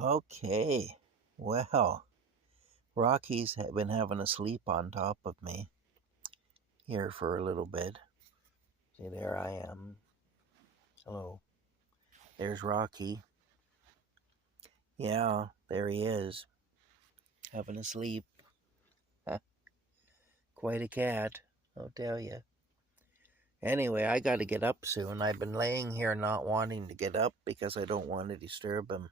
Okay, well, Rocky's been having a sleep on top of me here for a little bit. See, there I am. Hello. There's Rocky. Yeah, there he is, having a sleep. Quite a cat, I'll tell you. Anyway, I gotta get up soon. I've been laying here not wanting to get up because I don't want to disturb him,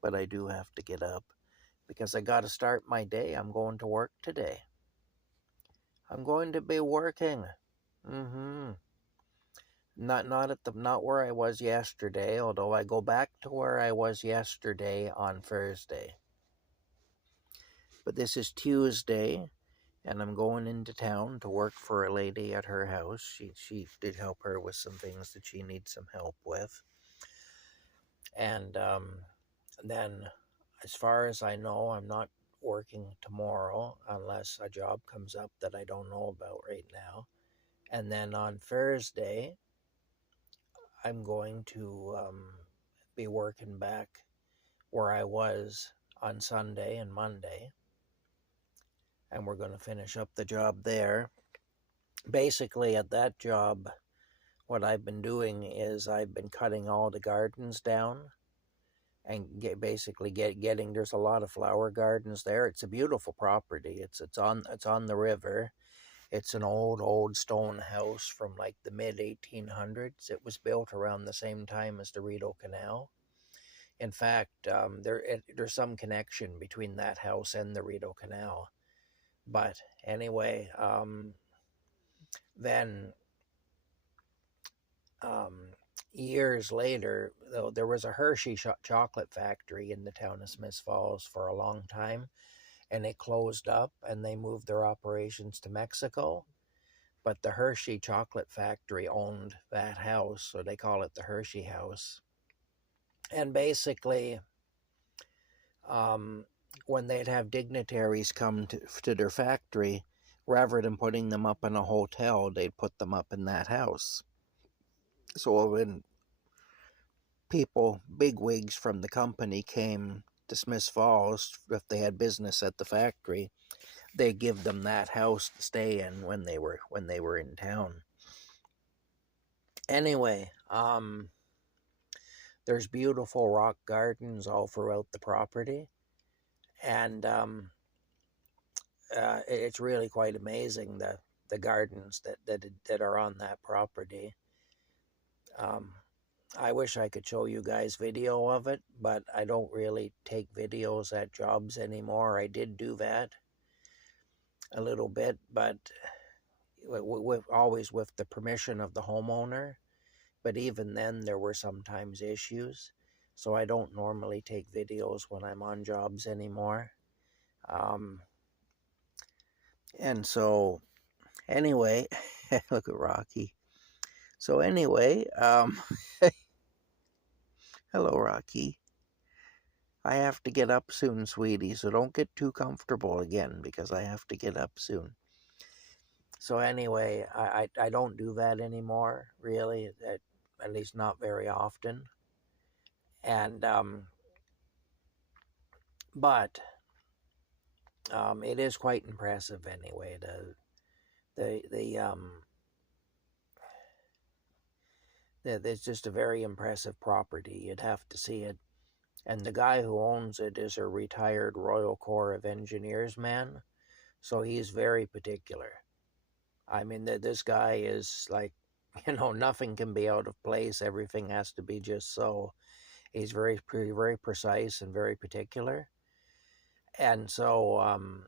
but I do have to get up because I gotta start my day. I'm going to work today. I'm going to be working. Mm-hmm. Not where I was yesterday, although I go back to where I was yesterday on Thursday. But this is Tuesday, and I'm going into town to work for a lady at her house. She did help her with some things that she needs some help with. And then, as far as I know, I'm not working tomorrow unless a job comes up that I don't know about right now. And then on Thursday, I'm going to be working back where I was on Sunday and Monday. And we're going to finish up the job there. Basically, at that job, what I've been doing is I've been cutting all the gardens down and getting there's a lot of flower gardens there. It's a beautiful property. It's on the river. It's an old stone house from like the mid 1800s. It was built around the same time as the Rideau Canal. In fact, there's some connection between that house and the Rideau Canal. But anyway, then um, years later, though, there was a Hershey chocolate factory in the town of Smiths Falls for a long time, and it closed up, and they moved their operations to Mexico. But the Hershey chocolate factory owned that house, so they call it the Hershey House. And basically, when they'd have dignitaries come to their factory, rather than putting them up in a hotel, they'd put them up in that house. So when bigwigs from the company came to Smiths Falls, if they had business at the factory, they give them that house to stay in when they were in town. Anyway, there's beautiful rock gardens all throughout the property, and it's really quite amazing the gardens that are on that property. Um, I wish I could show you guys video of it, but I don't really take videos at jobs anymore. I did do that a little bit, but always with the permission of the homeowner. But even then, there were sometimes issues. So I don't normally take videos when I'm on jobs anymore. And so, anyway, look at Rocky. So anyway, hello, Rocky. I have to get up soon, sweetie, so don't get too comfortable again because I have to get up soon. So anyway, I don't do that anymore, really, at least not very often. And but it is quite impressive anyway. It's just a very impressive property. You'd have to see it. And the guy who owns it is a retired Royal Corps of Engineers man, so he's very particular. I mean, this guy is like, nothing can be out of place. Everything has to be just so. He's very precise and very particular. And so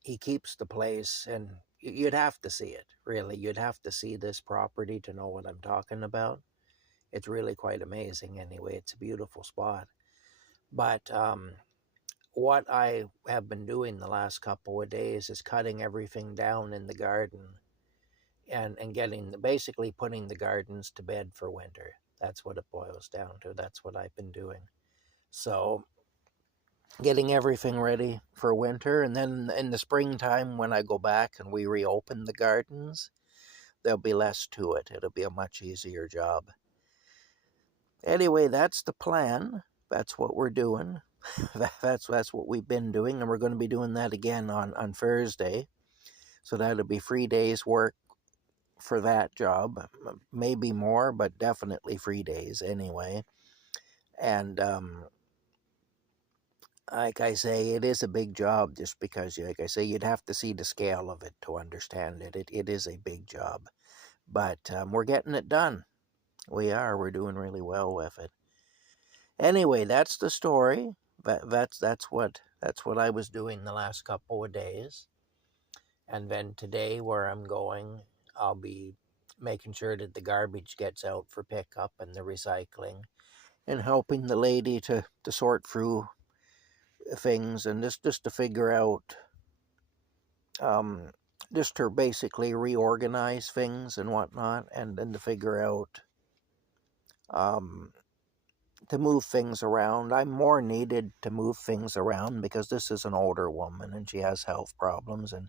he keeps the place, and you'd have to see it, really. You'd have to see this property to know what I'm talking about. It's really quite amazing anyway. It's a beautiful spot. But what I have been doing the last couple of days is cutting everything down in the garden and basically putting the gardens to bed for winter. That's what it boils down to. That's what I've been doing. So getting everything ready for winter, and then in the springtime when I go back and we reopen the gardens, there'll be less to it. It'll be a much easier job. Anyway, that's the plan. That's what we're doing. That's what we've been doing, and we're going to be doing that again on Thursday. So that'll be 3 days work for that job, maybe more, but definitely 3 days anyway. And like I say, it is a big job just because, like I say, you'd have to see the scale of it to understand it. It is a big job, but we're getting it done. We are. We're doing really well with it. Anyway, that's the story. That's what I was doing the last couple of days. And then today, where I'm going, I'll be making sure that the garbage gets out for pickup and the recycling, and helping the lady to sort through things, and just to figure out, just to basically reorganize things and whatnot, and then to figure out, to move things around. I'm more needed to move things around because this is an older woman and she has health problems, and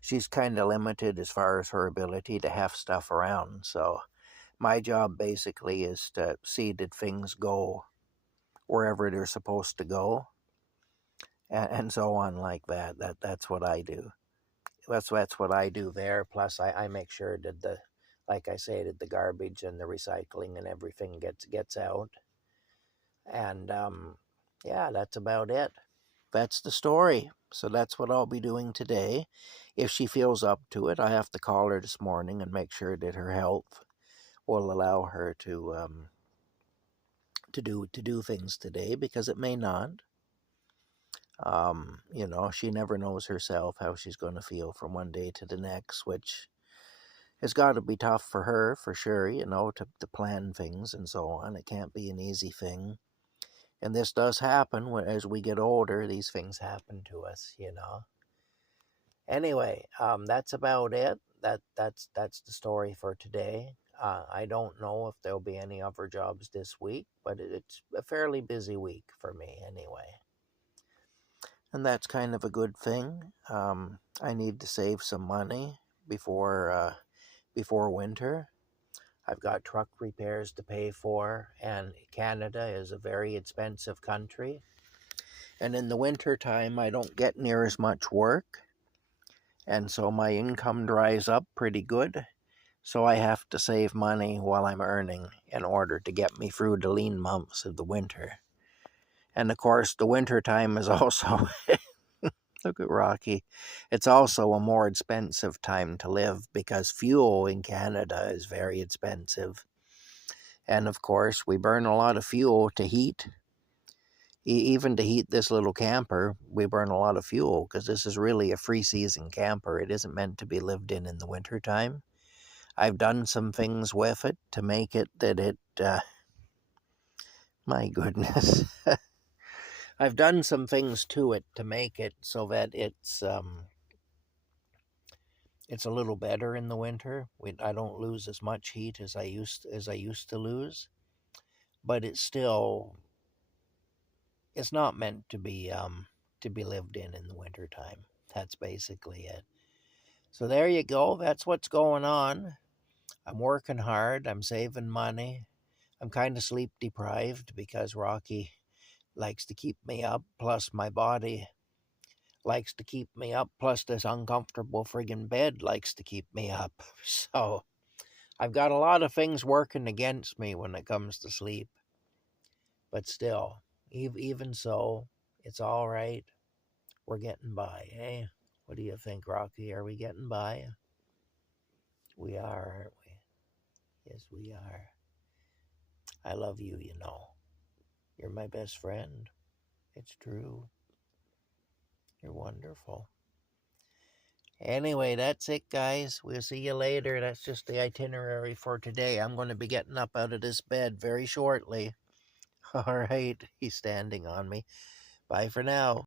she's kind of limited as far as her ability to have stuff around. So my job basically is to see that things go wherever they're supposed to go, and so on like that. That's what I do. That's what I do there. Plus, I make sure that like I say, that the garbage and the recycling and everything gets out. And yeah, that's about it. That's the story. So that's what I'll be doing today. If she feels up to it, I have to call her this morning and make sure that her health will allow her to do things today, because it may not. She never knows herself how she's going to feel from one day to the next, which has got to be tough for her, for sure, to plan things and so on. It can't be an easy thing. And this does happen as we get older. These things happen to us. Anyway, that's about it. That's the story for today. I don't know if there'll be any other jobs this week, but it's a fairly busy week for me anyway. And that's kind of a good thing. I need to save some money before winter. I've got truck repairs to pay for, and Canada is a very expensive country. And in the winter time, I don't get near as much work, and so my income dries up pretty good. So I have to save money while I'm earning in order to get me through the lean months of the winter. And of course, the winter time is also, look at Rocky, it's also a more expensive time to live because fuel in Canada is very expensive. And of course, we burn a lot of fuel to heat. Even to heat this little camper, we burn a lot of fuel because this is really a free season camper. It isn't meant to be lived in the wintertime. I've done some things with it to make it that it, my goodness. I've done some things to it to make it so that it's a little better in the winter. I don't lose as much heat as I used to lose, but it's not meant to be lived in the wintertime. That's basically it. So there you go. That's what's going on. I'm working hard. I'm saving money. I'm kind of sleep deprived because Rocky likes to keep me up. Plus my body likes to keep me up. Plus this uncomfortable friggin' bed likes to keep me up. So I've got a lot of things working against me when it comes to sleep. But still, even so, it's all right. We're getting by, eh? What do you think, Rocky? Are we getting by? We are, aren't we? Yes, we are. I love you, you know. You're my best friend. It's true. You're wonderful. Anyway, that's it, guys. We'll see you later. That's just the itinerary for today. I'm going to be getting up out of this bed very shortly. All right. He's standing on me. Bye for now.